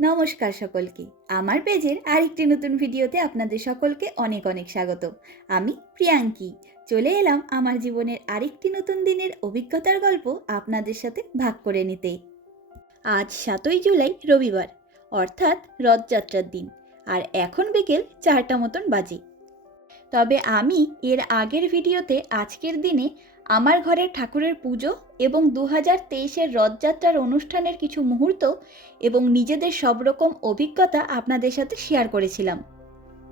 নমস্কার সকলকে। আমার পেজের আরেকটি নতুন ভিডিওতে আপনাদের সকলকে অনেক অনেক স্বাগত। আমি প্রিয়াঙ্কি। চলে এলাম আমার জীবনের আরেকটি নতুন দিনের অভিজ্ঞতার গল্প আপনাদের সাথে ভাগ করে নিতে। আজ সাতই জুলাই, রবিবার, অর্থাৎ রথযাত্রার দিন, আর এখন বিকেল চারটা মতন বাজে। তবে আমি এর আগের ভিডিওতে আজকের দিনে আমার ঘরের ঠাকুরের পুজো এবং দু হাজার তেইশের রথযাত্রার অনুষ্ঠানের কিছু মুহূর্ত এবং নিজেদের সব রকম অভিজ্ঞতা আপনাদের সাথে শেয়ার করেছিলাম।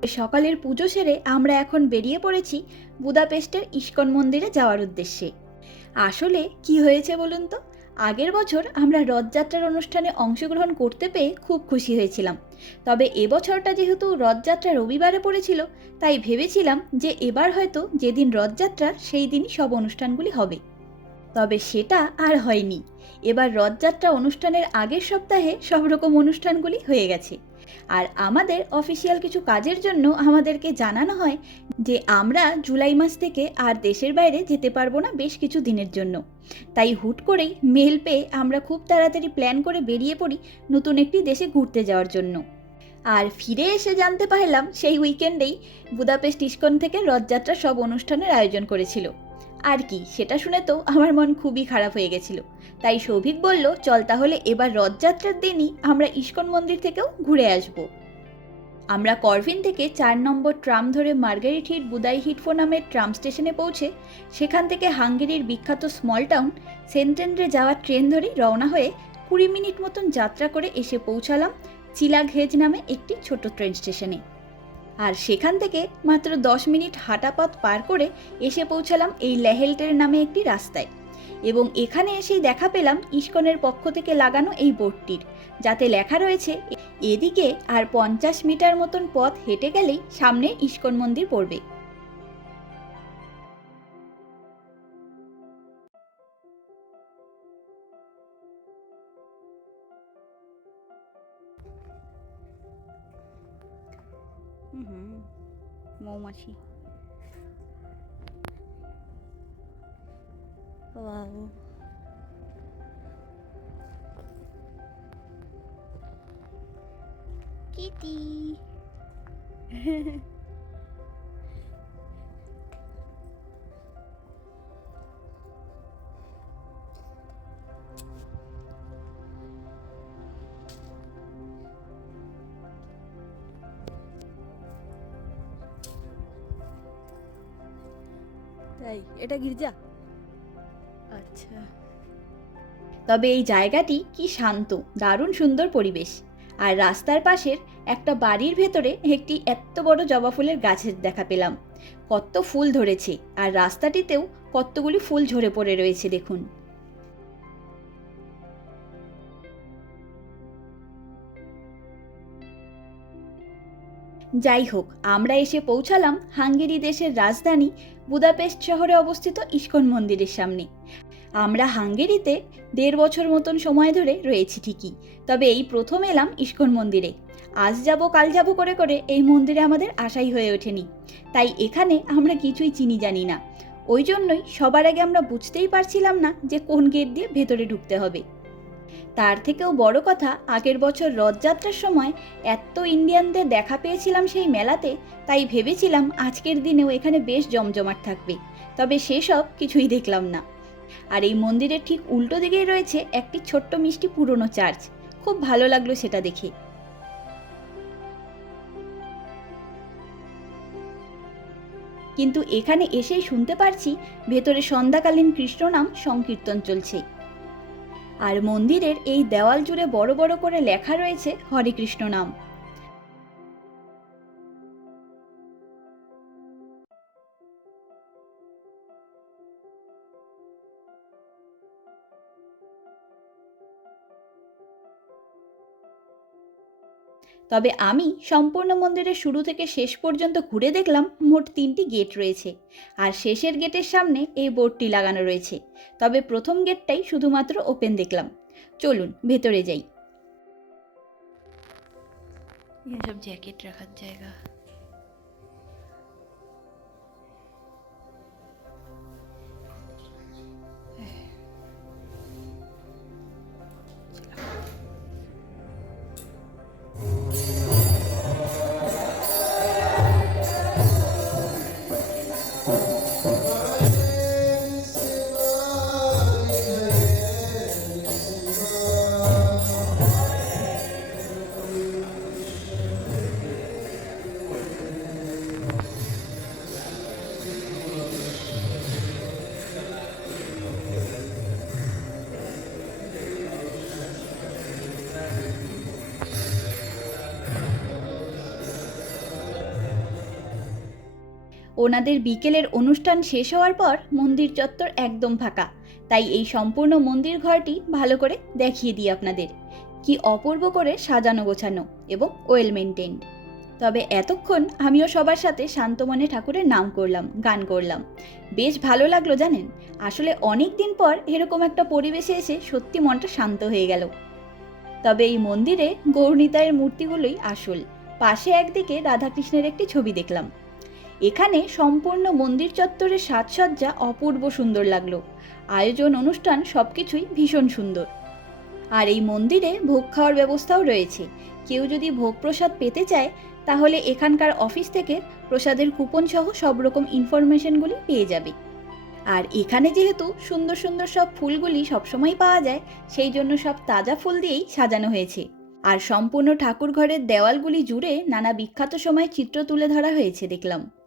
সকালের পুজো সেরে আমরা এখন বেরিয়ে পড়েছি বুদাপেস্টের ইস্কন মন্দিরে যাওয়ার উদ্দেশ্যে। আসলে কি হয়েছে বলুন তো? আগের বছর আমরা রথযাত্রার অনুষ্ঠানে অংশগ্রহণ করতে পেয়ে খুব খুশি হয়েছিলাম। তবে এবছরটা যেহেতু রথযাত্রা রবিবারে পড়েছিল, তাই ভেবেছিলাম যে এবার হয়তো যেদিন রথযাত্রা, সেই দিনই সব অনুষ্ঠানগুলি হবে। তবে সেটা আর হয়নি। এবার রথযাত্রা অনুষ্ঠানের আগের সপ্তাহে সব রকম অনুষ্ঠানগুলি হয়ে গেছে। আর আমাদের অফিসিয়াল কিছু কাজের জন্য আমাদেরকে জানানো হয় যে আমরা জুলাই মাস থেকে আর দেশের বাইরে যেতে পারব না বেশ কিছু দিনের জন্য। তাই হুট করেই মেল পেয়ে আমরা খুব তাড়াতাড়ি প্ল্যান করে বেরিয়ে পড়ি নতুন একটি দেশে ঘুরতে যাওয়ার জন্য। আর ফিরে এসে জানতে পারলাম সেই উইকেন্ডেই বুদাপেস্ট ইস্কন থেকে রথযাত্রা সব অনুষ্ঠানের আয়োজন করেছিল। আর কি, সেটা শুনে তো আমার মন খুবই খারাপ হয়ে গেছিল। তাই সৌভিক বলল, চল তাহলে এবার রথযাত্রার দিনই আমরা ইস্কন মন্দির থেকেও ঘুরে আসব। আমরা করভিন থেকে চার নম্বর ট্রাম ধরে মার্গারিট হিট বুদাই হিটফো নামের ট্রাম স্টেশনে পৌঁছে সেখান থেকে হাঙ্গেরির বিখ্যাত স্মল টাউন সেন্টেন্ডে যাওয়ার ট্রেন ধরে রওনা হয়ে কুড়ি মিনিট মতন যাত্রা করে এসে পৌঁছালাম চিলাঘেজ নামে একটি ছোট ট্রেন স্টেশনে। আর সেখান থেকে মাত্র দশ মিনিট হাঁটা পথ পার করে এসে পৌঁছালাম এই লেহেলটের নামে একটি রাস্তায়। এবং এখানে এসেই দেখা পেলাম ইস্কনের পক্ষ থেকে লাগানো এই বোর্ডটির যাতে লেখা রয়েছে, এদিকে আর পঞ্চাশ মিটার মতন পথ হেঁটে গেলেই সামনে ইস্কন মন্দির পড়বে। হুম মৌমাছি Wow. Kitty. এটা গির্জা। আচ্ছা। তবে এই জায়গাটি কি শান্ত, দারুণ সুন্দর পরিবেশ। আর রাস্তার পাশের একটা বাড়ির ভেতরে একটি এত বড় জবা ফুলের গাছের দেখা পেলাম। কত ফুল ধরেছে, আর রাস্তাটিতেও কতগুলি ফুল ঝরে পড়ে রয়েছে দেখুন। যাই হোক, আমরা এসে পৌঁছালাম হাঙ্গেরি দেশের রাজধানী বুদাপেস্ট শহরে অবস্থিত ইস্কন মন্দিরের সামনে। আমরা হাঙ্গেরিতে দেড় বছর মতন সময় ধরে রয়েছি ঠিকই, তবে এই প্রথম এলাম ইস্কন মন্দিরে। আজ যাব, কাল যাব করে করে এই মন্দিরে আমাদের আশাই হয়ে ওঠেনি। তাই এখানে আমরা কিছুই চিনি জানি না। ওই জন্যই সবার আগে আমরা বুঝতেই পারছিলাম না যে কোন গেট দিয়ে ভেতরে ঢুকতে হবে। তার থেকেও বড় কথা, আগের বছর রথযাত্রার সময় এত ইন্ডিয়ানদের দেখা পেয়েছিলাম সেই মেলাতে, তাই ভেবেছিলাম আজকের দিনেও এখানে বেশ জমজমাট থাকবে। তবে সেসব কিছুই দেখলাম না। আর এই মন্দিরের ঠিক উল্টো দিকেই রয়েছে একটি ছোট্ট মিষ্টি পুরনো চার্চ। খুব ভালো লাগল সেটা দেখে। কিন্তু এখানে এসেই শুনতে পারছি, ভেতরে সন্ধ্যাকালীন কৃষ্ণনাম সংকীর্তন চলছে। আর মন্দিরের এই দেওয়াল জুড়ে বড় বড় করে লেখা রয়েছে হরে কৃষ্ণ নাম। তবে আমি সম্পূর্ণ মন্দিরের শুরু থেকে শেষ পর্যন্ত ঘুরে দেখলাম মোট তিনটি গেট রয়েছে। আর শেষের গেটের সামনে এই বোর্ডটি লাগানো রয়েছে। তবে প্রথম গেটটাই শুধুমাত্র ওপেন দেখলাম। চলুন, ভেতরে যাই। সব জ্যাকেট রাখার জায়গা। ওনাদের বিকেলের অনুষ্ঠান শেষ হওয়ার পর মন্দির চত্বর একদম ফাঁকা। তাই এই সম্পূর্ণ মন্দির ঘরটি ভালো করে দেখিয়ে দিই আপনাদের। কি অপূর্ব করে সাজানো গোছানো এবং ওয়েল মেনটেন্ড তবে এতক্ষণ আমিও সবার সাথে শান্তমনে ঠাকুরের নাম করলাম, গান করলাম। বেশ ভালো লাগল জানেন? আসলে অনেক দিন পর এরকম একটা পরিবেশে এসে সত্যি মনটা শান্ত হয়ে গেল। তবে এই মন্দিরে গৌরনীতায়ের মূর্তিগুলোই আসল। পাশে একদিকে রাধাকৃষ্ণের একটি ছবি দেখলাম। এখানে সম্পূর্ণ মন্দির চত্বরের সাজসজ্জা অপূর্ব সুন্দর লাগল। আয়োজন অনুষ্ঠান সব কিছুই ভীষণ সুন্দর। আর এই মন্দিরে ভোগ খাওয়ার ব্যবস্থাও রয়েছে। কেউ যদি ভোগ প্রসাদ পেতে চায়, তাহলে এখানকার অফিস থেকে প্রসাদের কুপন সহ সব রকম ইনফরমেশনগুলি পেয়ে যাবে। আর এখানে যেহেতু সুন্দর সুন্দর সব ফুলগুলি সবসময় পাওয়া যায়, সেই জন্য সব তাজা ফুল দিয়েই সাজানো হয়েছে। আর সম্পূর্ণ ঠাকুর ঘরের দেওয়ালগুলি জুড়ে নানা বিখ্যাত সময় চিত্র তুলে ধরা হয়েছে, দেখলাম।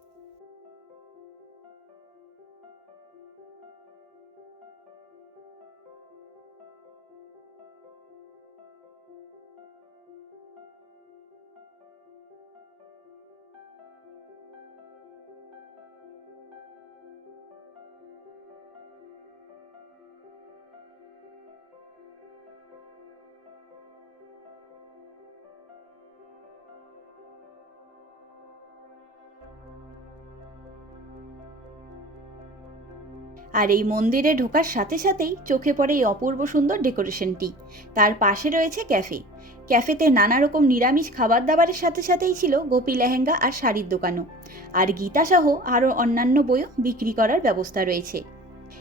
আর এই মন্দিরে ঢোকার সাথে সাথেই চোখে পড়ে এই অপূর্ব সুন্দর ডেকোরেশনটি। তার পাশে রয়েছে ক্যাফে। ক্যাফেতে নানা রকম নিরামিষ খাবার দাবারের সাথে সাথেই ছিল গোপী লেহেঙ্গা আর শাড়ির দোকানও। আর গীতাসহ আরও অন্যান্য বইও বিক্রি করার ব্যবস্থা রয়েছে।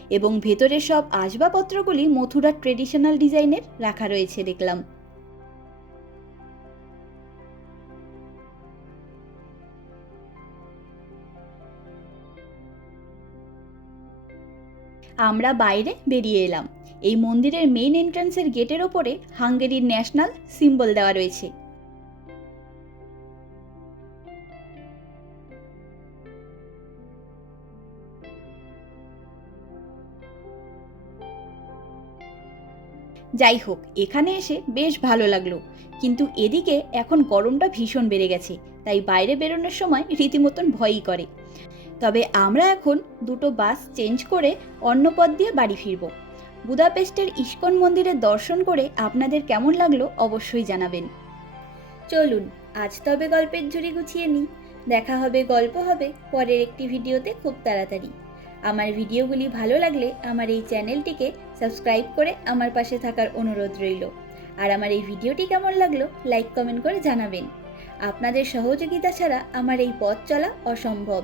এবং ভেতরের সব আসবাবপত্রগুলি মথুরার ট্রেডিশনাল ডিজাইনের রাখা রয়েছে, দেখলাম। আমরা বাইরে বেরিয়ে এলাম। এই মন্দিরের মেইন এন্ট্রান্সের গেটের ওপরে হাঙ্গেরির ন্যাশনাল সিম্বল দেওয়া রয়েছে। যাই হোক, এখানে এসে বেশ ভালো লাগল। কিন্তু এদিকে এখন গরমটা ভীষণ বেড়ে গেছে, তাই বাইরে বেরোনোর সময় রীতিমতন ভয়ই করে। তবে আমরা এখন দুটো বাস চেঞ্জ করে অন্য পথ দিয়ে বাড়ি ফিরব। বুদাপেস্টের ইস্কন মন্দিরের দর্শন করে আপনাদের কেমন লাগল অবশ্যই জানাবেন। চলুন, আজ তবে গল্পের ঝুড়ি গুছিয়ে নিই। দেখা হবে, গল্প হবে, পরের একটি ভিডিওতে খুব তাড়াতাড়ি। আমার ভিডিওগুলি ভালো লাগলে আমার এই চ্যানেলটিকে সাবস্ক্রাইব করে আমার পাশে থাকার অনুরোধ রইল। আর আমার এই ভিডিওটি কেমন লাগল, লাইক, কমেন্ট করে জানাবেন। আপনাদের সহযোগিতা ছাড়া আমার এই পথ চলা অসম্ভব।